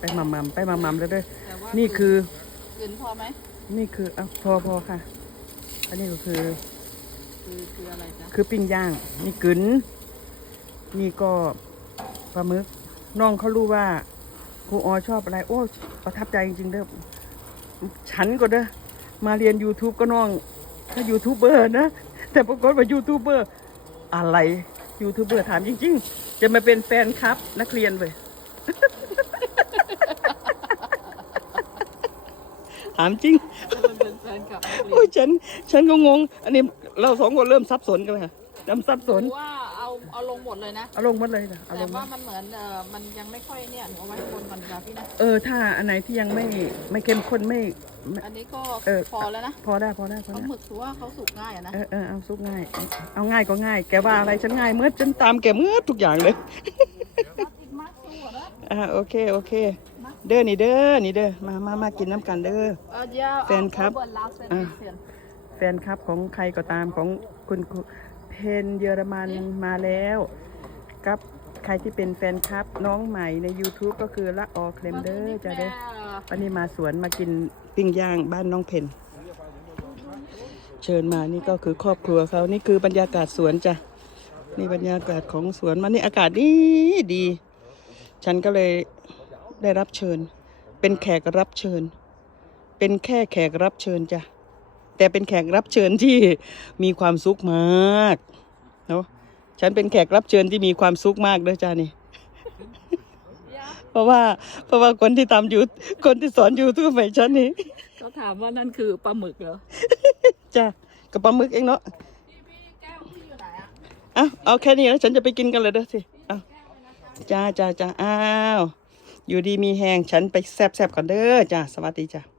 ไปมัมมัมไปมัมมัมแล้วเด้อแต่ว่านี่คือ กลืนพอไหมนี่คืออะพอพอค่ะ อันนี้ก็คือ คือคืออะไรจ๊ะคือปิ้งย่าง นี่กึ๋นนี่ก็ปลาหมึก น้องเขารู้ว่าครูออชอบอะไร โอ้ประทับใจจริงๆเด้อ ฉันก็เด้อ มาเรียน YouTube ก็น้อง ถ้ายูทูบเบอร์นะ แต่ปรากฏว่ายูทูบเบอร์อะไรยูทูบเบอร์ถามจริง ๆ จะมาเป็นแฟนครับนักเรียนเว้ย ถามจริงจะมันเป็นแฟนกับนักเรีโอ้ยยนฉัน ฉันก็งง อันนี้เราสองคนเริ่มสับสนกันเลยค่ะเริ่มสับสน หรือว่าเอาเอาลงหมดเลยนะ เอาลงหมดเลยนะเอาลแต่งหมว่าดมันเหมือนเออมันยังไม่ค่อยเนี่ยหนูเอาไว้ข้างบนก่อนจ้ะพี่นะ เออ ถ้าอันไหนที่ยังไม่ไม่เข้มข้นไม่ไม่ อันนี้ก็เออ พอแล้วนะพอได้พอได้พอเขาได้หมึกถือว่าเขาสุกง่ายอะนะ เออเออเอาซุปง่าย เอาง่ายก็ง่าย แกว่าอะไรฉันง่ายเมื่อฉันตามแกเมื่อทุกอย่างเลย อีกมากสู้อะนะอ่าโอเคโอเค เด้อนี่เด้อนี่เด้อมามามากินน้ำกันเด้อเออเดี๋ยวแฟนครับเอาเปิดลาวเป็นอะเสียงแฟนคลับของใครก็ตามของคุณครูเพนเยอรมันมาแล้วกับใครที่เป็นแฟนคลับน้องใหม่ใน YouTube ก็คือละออเคลมเดอร์จ้ะเด้อวันนี้มาสวนมากินปิ้งย่างบ้านน้องเพนเชิญมานี่ก็คือครอบครัวเขานี่คือบรรยากาศสวนจ้ะนี่บรรยากาศของสวนมันนี่อากาศดีดี ฉันก็เลย ได้รับเชิญ เป็นแขกรับเชิญ เป็นแค่แขกรับเชิญจ้ะแต่เป็นแขกรับเชิญที่มีความสุขมากเนาะฉันเป็นแขกรับเชิญที่มีความสุขมากเด้อจ้านี่เพราะว่าเพราะว่าคนที่ทำอยู่คนที่สอนอยู่ทุกฝ่ายฉันนี่เขาถามว่านั่นคือปลาหมึกเหรอจ้ะกับปลาหมึกเองเนาะพี่พี่แก้วพี่อยู่ไหนอะเอาเอาแค่นี้แล้วฉันจะไปกินกันเลยเด้อสิเอาจ้าจ้าจ้าอ้าว อยู่ดีมีแหงฉันไปแซบๆก่อนเด้อจ้าสวัสดีจ้า